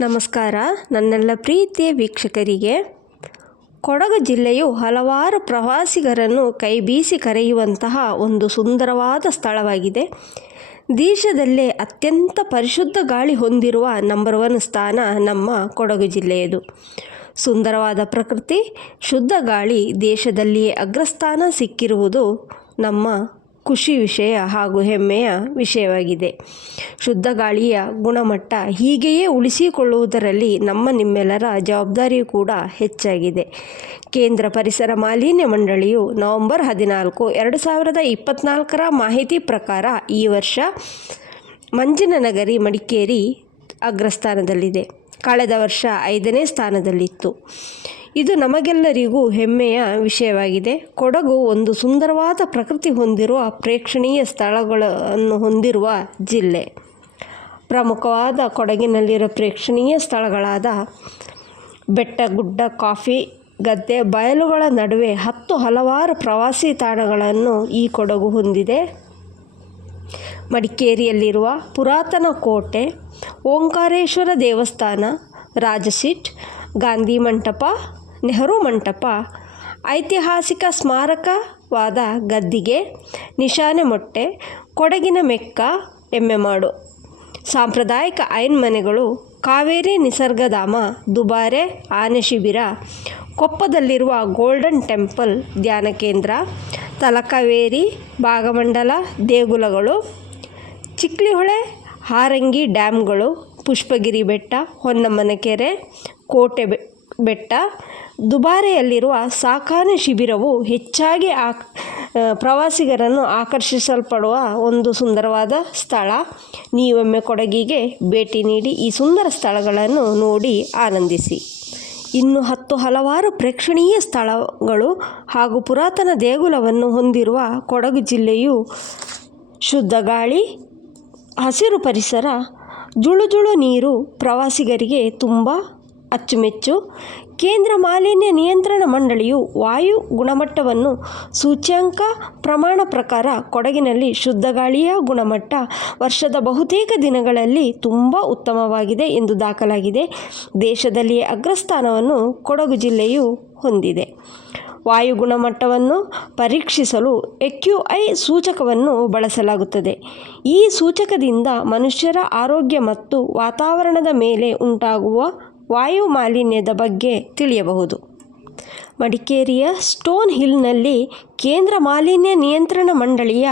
ನಮಸ್ಕಾರ. ನನ್ನೆಲ್ಲ ಪ್ರೀತಿಯ ವೀಕ್ಷಕರಿಗೆ. ಕೊಡಗು ಜಿಲ್ಲೆಯು ಹಲವಾರು ಪ್ರವಾಸಿಗರನ್ನು ಕೈ ಬೀಸಿ ಕರೆಯುವಂತಹ ಒಂದು ಸುಂದರವಾದ ಸ್ಥಳವಾಗಿದೆ. ದೇಶದಲ್ಲೇ ಅತ್ಯಂತ ಪರಿಶುದ್ಧ ಗಾಳಿ ಹೊಂದಿರುವ ನಂಬರ್ ಒನ್ ಸ್ಥಾನ ನಮ್ಮ ಕೊಡಗು ಜಿಲ್ಲೆಯದು. ಸುಂದರವಾದ ಪ್ರಕೃತಿ, ಶುದ್ಧ ಗಾಳಿ ದೇಶದಲ್ಲಿಯೇ ಅಗ್ರಸ್ಥಾನ ಸಿಕ್ಕಿರುವುದು ನಮ್ಮ ಖುಷಿ ವಿಷಯ ಹಾಗೂ ಹೆಮ್ಮೆಯ ವಿಷಯವಾಗಿದೆ. ಶುದ್ಧ ಗಾಳಿಯ ಗುಣಮಟ್ಟ ಹೀಗೆಯೇ ಉಳಿಸಿಕೊಳ್ಳುವುದರಲ್ಲಿ ನಮ್ಮ ನಿಮ್ಮೆಲ್ಲರ ಜವಾಬ್ದಾರಿಯೂ ಕೂಡ ಹೆಚ್ಚಾಗಿದೆ. ಕೇಂದ್ರ ಪರಿಸರ ಮಾಲಿನ್ಯ ಮಂಡಳಿಯು ನವೆಂಬರ್ ಹದಿನಾಲ್ಕು, ಎರಡು ಸಾವಿರದ ಇಪ್ಪತ್ತ್ನಾಲ್ಕರ ಮಾಹಿತಿ ಪ್ರಕಾರ ಈ ವರ್ಷ ಮಂಜಿನ ನಗರಿ ಮಡಿಕೇರಿ ಅಗ್ರಸ್ಥಾನದಲ್ಲಿದೆ. ಕಳೆದ ವರ್ಷ ಐದನೇ ಸ್ಥಾನದಲ್ಲಿತ್ತು. ಇದು ನಮಗೆಲ್ಲರಿಗೂ ಹೆಮ್ಮೆಯ ವಿಷಯವಾಗಿದೆ. ಕೊಡಗು ಒಂದು ಸುಂದರವಾದ ಪ್ರಕೃತಿ ಹೊಂದಿರುವ ಪ್ರೇಕ್ಷಣೀಯ ಸ್ಥಳಗಳನ್ನು ಹೊಂದಿರುವ ಜಿಲ್ಲೆ. ಪ್ರಮುಖವಾದ ಕೊಡಗಿನಲ್ಲಿರುವ ಪ್ರೇಕ್ಷಣೀಯ ಸ್ಥಳಗಳಾದ ಬೆಟ್ಟ ಗುಡ್ಡ ಕಾಫಿ ಗದ್ದೆ, ಬಯಲುಗಳ ನಡುವೆ ಹತ್ತು ಹಲವಾರು ಪ್ರವಾಸಿ ತಾಣಗಳನ್ನು ಈ ಕೊಡಗು ಹೊಂದಿದೆ. ಮಡಿಕೇರಿಯಲ್ಲಿರುವ ಪುರಾತನ ಕೋಟೆ, ಓಂಕಾರೇಶ್ವರ ದೇವಸ್ಥಾನ, ರಾಜಸಿಟ್, ಗಾಂಧಿ ಮಂಟಪ, ನೆಹರು ಮಂಟಪ, ಐತಿಹಾಸಿಕ ಸ್ಮಾರಕವಾದ ಗದ್ದಿಗೆ, ನಿಶಾನೆ ಮೊಟ್ಟೆ, ಕೊಡಗಿನ ಮೆಕ್ಕ ಎಮ್ಮೆಮಾಡು ಸಾಂಪ್ರದಾಯಿಕ ಐನ್ ಮನೆಗಳು ಕಾವೇರಿ ನಿಸರ್ಗಧಾಮ, ದುಬಾರೆ, ಆನೆ ಶಿಬಿರ, ಕೊಪ್ಪದಲ್ಲಿರುವ ಗೋಲ್ಡನ್ ಟೆಂಪಲ್ ಧ್ಯಾನ ಕೇಂದ್ರ ತಲಕಾವೇರಿ, ಭಾಗಮಂಡಲ, ದೇಗುಲಗಳು, ಚಿಕ್ಲಿಹೊಳೆ, ಹಾರಂಗಿ ಡ್ಯಾಮ್ಗಳು, ಪುಷ್ಪಗಿರಿ ಬೆಟ್ಟ ಹೊನ್ನಮ್ಮನಕೆರೆ ಕೋಟೆ ಬೆಟ್ಟ, ದುಬಾರೆಯಲ್ಲಿರುವ ಸಾಕಾನೆ ಶಿಬಿರವು ಹೆಚ್ಚಾಗಿ ಆಕ್ ಪ್ರವಾಸಿಗರನ್ನು ಆಕರ್ಷಿಸಲ್ಪಡುವ ಒಂದು ಸುಂದರವಾದ ಸ್ಥಳ. ನೀವೊಮ್ಮೆ ಕೊಡಗಿಗೆ ಭೇಟಿ ನೀಡಿ ಈ ಸುಂದರ ಸ್ಥಳಗಳನ್ನು ನೋಡಿ ಆನಂದಿಸಿ. ಇನ್ನು ಹತ್ತು ಹಲವಾರು ಪ್ರೇಕ್ಷಣೀಯ ಸ್ಥಳಗಳು ಹಾಗೂ ಪುರಾತನ ದೇಗುಲವನ್ನು ಹೊಂದಿರುವ ಕೊಡಗು ಜಿಲ್ಲೆಯು ಶುದ್ಧ ಗಾಳಿ, ಹಸಿರು ಪರಿಸರ ಜುಳು ಜುಳು ನೀರು ಪ್ರವಾಸಿಗರಿಗೆ ತುಂಬ ಅಚ್ಚುಮೆಚ್ಚು. ಕೇಂದ್ರ ಮಾಲಿನ್ಯ ನಿಯಂತ್ರಣ ಮಂಡಳಿಯು ವಾಯು ಗುಣಮಟ್ಟವನ್ನು ಸೂಚ್ಯಂಕ ಪ್ರಮಾಣ ಪ್ರಕಾರ ಕೊಡಗಿನಲ್ಲಿ ಶುದ್ಧ ಗಾಳಿಯ ಗುಣಮಟ್ಟ ವರ್ಷದ ಬಹುತೇಕ ದಿನಗಳಲ್ಲಿ ತುಂಬ ಉತ್ತಮವಾಗಿದೆ ಎಂದು ದಾಖಲಾಗಿದೆ. ದೇಶದಲ್ಲಿಯೇ ಅಗ್ರಸ್ಥಾನವನ್ನು ಕೊಡಗು ಜಿಲ್ಲೆಯು ಹೊಂದಿದೆ. ವಾಯು ಗುಣಮಟ್ಟವನ್ನು ಪರೀಕ್ಷಿಸಲು ಎಕ್ಯುಐ ಸೂಚಕವನ್ನು ಬಳಸಲಾಗುತ್ತದೆ. ಈ ಸೂಚಕದಿಂದ ಮನುಷ್ಯರ ಆರೋಗ್ಯ ಮತ್ತು ವಾತಾವರಣದ ಮೇಲೆ ಉಂಟಾಗುವ ವಾಯು ಮಾಲಿನ್ಯದ ಬಗ್ಗೆ ತಿಳಿಯಬಹುದು. ಮಡಿಕೇರಿಯ ಸ್ಟೋನ್ ಹಿಲ್ನಲ್ಲಿ ಕೇಂದ್ರ ಮಾಲಿನ್ಯ ನಿಯಂತ್ರಣ ಮಂಡಳಿಯ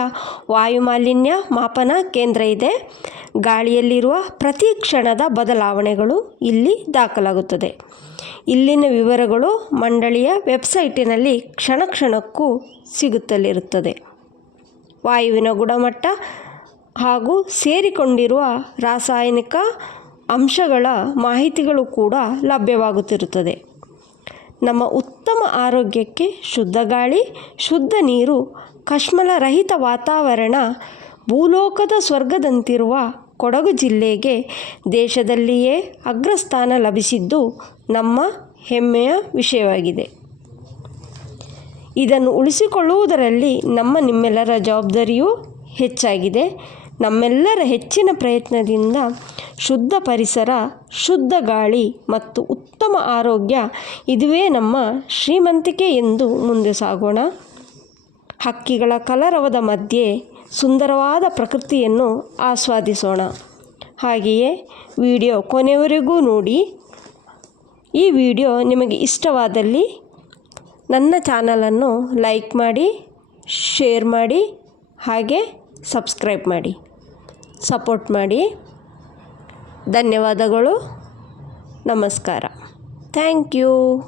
ವಾಯು ಮಾಲಿನ್ಯ ಮಾಪನ ಕೇಂದ್ರ ಇದೆ. ಗಾಳಿಯಲ್ಲಿರುವ ಪ್ರತಿ ಕ್ಷಣದ ಬದಲಾವಣೆಗಳು ಇಲ್ಲಿ ದಾಖಲಾಗುತ್ತದೆ. ಇಲ್ಲಿನ ವಿವರಗಳು ಮಂಡಳಿಯ ವೆಬ್ಸೈಟಿನಲ್ಲಿ ಕ್ಷಣ ಕ್ಷಣಕ್ಕೂ ಸಿಗುತ್ತಲಿರುತ್ತದೆ. ವಾಯುವಿನ ಗುಣಮಟ್ಟ ಹಾಗೂ ಸೇರಿಕೊಂಡಿರುವ ರಾಸಾಯನಿಕ ಅಂಶಗಳ ಮಾಹಿತಿಗಳು ಕೂಡ ಲಭ್ಯವಾಗುತ್ತಿರುತ್ತದೆ. ನಮ್ಮ ಉತ್ತಮ ಆರೋಗ್ಯಕ್ಕೆ ಶುದ್ಧ ಗಾಳಿ, ಶುದ್ಧ ನೀರು, ಕಶ್ಮಲರಹಿತ ವಾತಾವರಣ, ಭೂಲೋಕದ ಸ್ವರ್ಗದಂತಿರುವ ಕೊಡಗು ಜಿಲ್ಲೆಗೆ ದೇಶದಲ್ಲಿಯೇ ಅಗ್ರಸ್ಥಾನ ಲಭಿಸಿದ್ದು ನಮ್ಮ ಹೆಮ್ಮೆಯ ವಿಷಯವಾಗಿದೆ. ಇದನ್ನು ಉಳಿಸಿಕೊಳ್ಳುವುದರಲ್ಲಿ ನಮ್ಮ ನಿಮ್ಮೆಲ್ಲರ ಜವಾಬ್ದಾರಿಯೂ ಹೆಚ್ಚಾಗಿದೆ. ನಮ್ಮೆಲ್ಲರ ಹೆಚ್ಚಿನ ಪ್ರಯತ್ನದಿಂದ ಶುದ್ಧ ಪರಿಸರ, ಶುದ್ಧ ಗಾಳಿ ಮತ್ತು ಉತ್ತಮ ಆರೋಗ್ಯ ಇದುವೇ ನಮ್ಮ ಶ್ರೀಮಂತಿಕೆ ಎಂದು ಮುಂದೆ ಸಾಗೋಣ. ಹಕ್ಕಿಗಳ ಕಲರವದ ಮಧ್ಯೆ ಸುಂದರವಾದ ಪ್ರಕೃತಿಯನ್ನು ಆಸ್ವಾದಿಸೋಣ. ಹಾಗೆಯೇ ವಿಡಿಯೋ ಕೊನೆಯವರೆಗೂ ನೋಡಿ. ಈ ವಿಡಿಯೋ ನಿಮಗೆ ಇಷ್ಟವಾದಲ್ಲಿ ನನ್ನ ಚಾನಲನ್ನು ಲೈಕ್ ಮಾಡಿ, ಶೇರ್ ಮಾಡಿ, ಹಾಗೆ ಸಬ್ಸ್ಕ್ರೈಬ್ ಮಾಡಿ. ಸಪೋರ್ಟ್ ಮಾಡಿ. ಧನ್ಯವಾದಗಳು. ನಮಸ್ಕಾರ. Thank you.